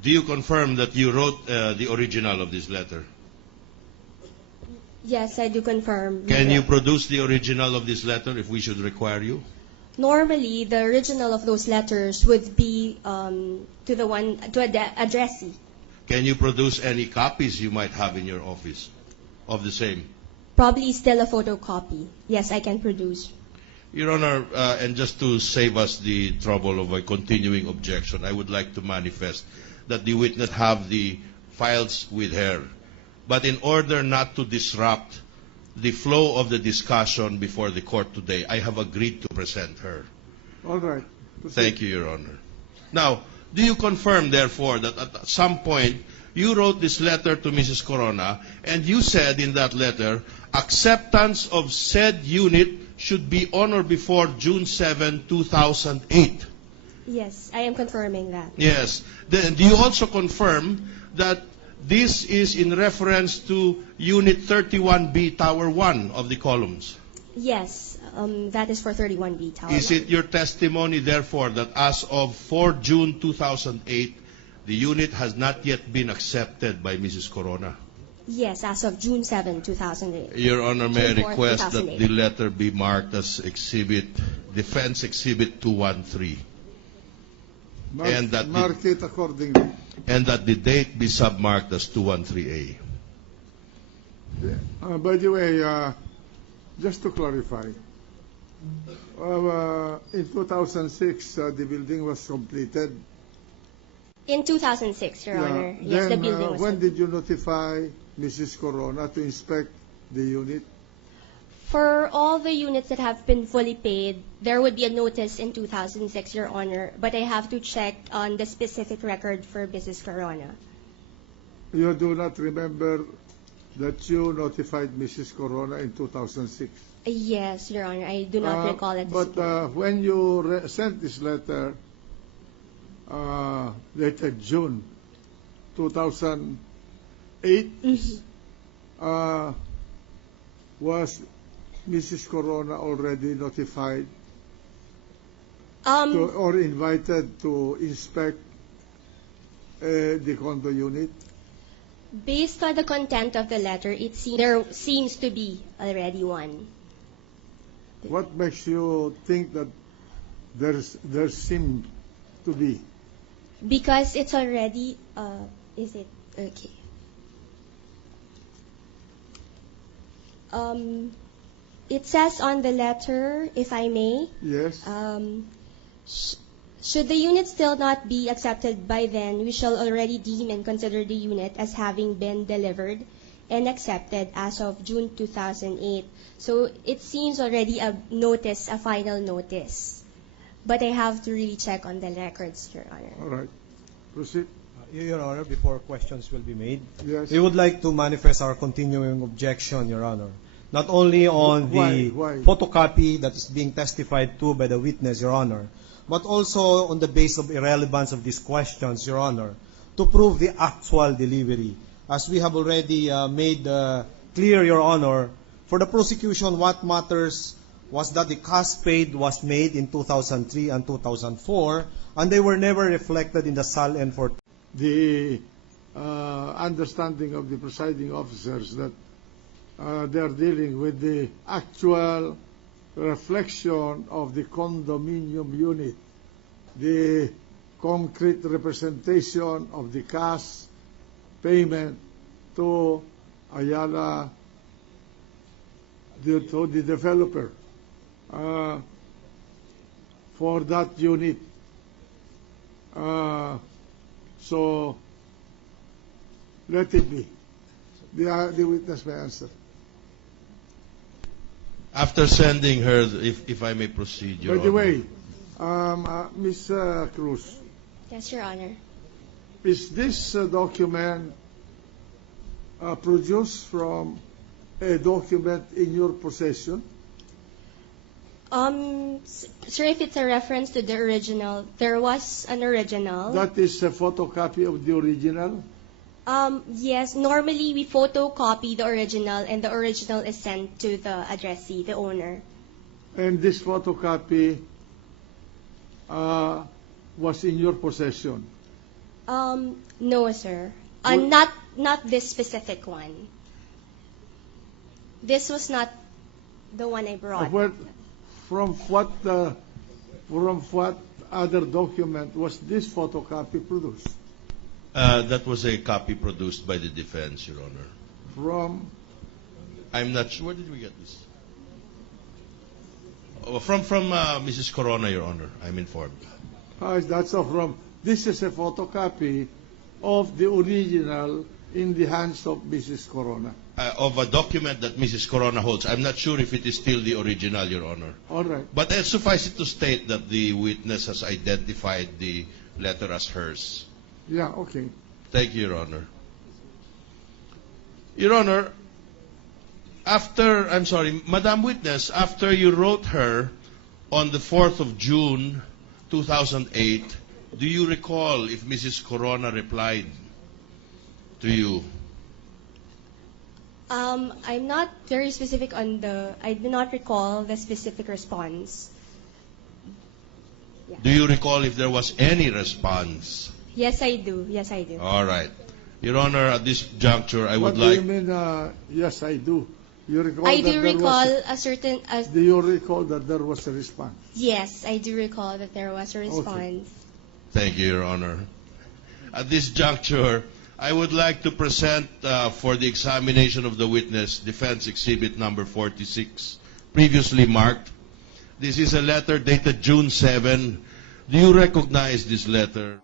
Do you confirm that you wrote the original of this letter? Yes, I do confirm. Can you produce the original of this letter if we should require you? Normally, the original of those letters would be to the addressee. Can you produce any copies you might have in your office of the same? Probably still a photocopy. Yes, I can produce. Your Honor, and just to save us the trouble of a continuing objection, I would like to manifest that the witness have the files with her. But in order not to disrupt the flow of the discussion before the court today, I have agreed to present her. All right. Thank you, Your Honor. Now, do you confirm, therefore, that at some point you wrote this letter to Mrs. Corona, and you said in that letter, acceptance of said unit should be on or before June 7, 2008? Yes, I am confirming that. Yes. Then, do you also confirm that this is in reference to Unit 31B, Tower 1 of the columns? Yes, that is for 31B Tower. Is it your testimony, therefore, that as of 4 June 2008, the unit has not yet been accepted by Mrs. Corona? Yes, as of June 7, 2008. Your Honor, may I June 4th, request that 2008. the letter be marked as Defense Exhibit 213. Mark it accordingly. And that the date be submarked as 213A. By the way, just to clarify, in 2006, the building was completed. In 2006, Your Honor. Yes, Then, the building was when did you notify Mrs. Corona to inspect the unit? For all the units that have been fully paid, there would be a notice in 2006, Your Honor, but I have to check on the specific record for Mrs. Corona. You do not remember that you notified Mrs. Corona in 2006? Yes, Your Honor, I do not recall it. But when you sent this letter, dated June 2008, was Mrs. Corona already notified or invited to inspect the condo unit? Based on the content of the letter, there seems to be already one. What makes you think that there seemed to be? Because it's already, is it, okay. It says on the letter, if I may. Yes. Should the unit still not be accepted by then, we shall already deem and consider the unit as having been delivered and accepted as of June 2008. So it seems already a notice, a final notice. But I have to really check on the records, Your Honor. All right. Proceed. Your Honor, before questions will be made, Yes. we would like to manifest our continuing objection, Your Honor. Not only on the Why? photocopy that is being testified to by the witness, Your Honor, but also on the basis of irrelevance of these questions, Your Honor, to prove the actual delivery. As we have already made clear, Your Honor, for the prosecution, what matters was that the cash paid was made in 2003 and 2004, and they were never reflected in the SAL and for The understanding of the presiding officers that they are dealing with the actual reflection of the condominium unit, the concrete representation of the cash payment to Ayala, to the developer for that unit. So let it be. The witness may answer. After sending her, if I may proceed, Your By the Honor. way, Ms. Cruz, Yes, Your Honor. is this document produced from a document in your possession? Sir, if it's a reference to the original, there was an original. That is a photocopy of the original? Yes, normally we photocopy the original and the original is sent to the addressee, the owner. And this photocopy was in your possession? No, sir. Not this specific one. This was not the one I brought. From what other document was this photocopy produced? That was a copy produced by the defense, Your Honor. From I'm not sure. Where did we get this? Oh, from Mrs. Corona, Your Honor. I'm informed. how is that so? From this is a photocopy of the original in the hands of Mrs. Corona. Of a document that Mrs. Corona holds. I'm not sure if it is still the original, Your Honor. All right. But suffice it to state that the witness has identified the letter as hers. Yeah, okay. Thank you, Your Honor. Your Honor, Madam Witness, after you wrote her on the 4th of June, 2008, do you recall if Mrs. Corona replied to you? I'm not very specific I do not recall the specific response. Do you recall if there was any response? Yes, I do. Yes, I do. All right. Your Honor, at this juncture, I would What like... do you mean, yes, I do? You recall I that do there recall was a certain... do you recall that there was a response? Yes, I do recall that there was a response. Thank you, Your Honor. At this juncture, I would like to present for the examination of the witness, Defense Exhibit number 46, previously marked. This is a letter dated June 7. Do you recognize this letter?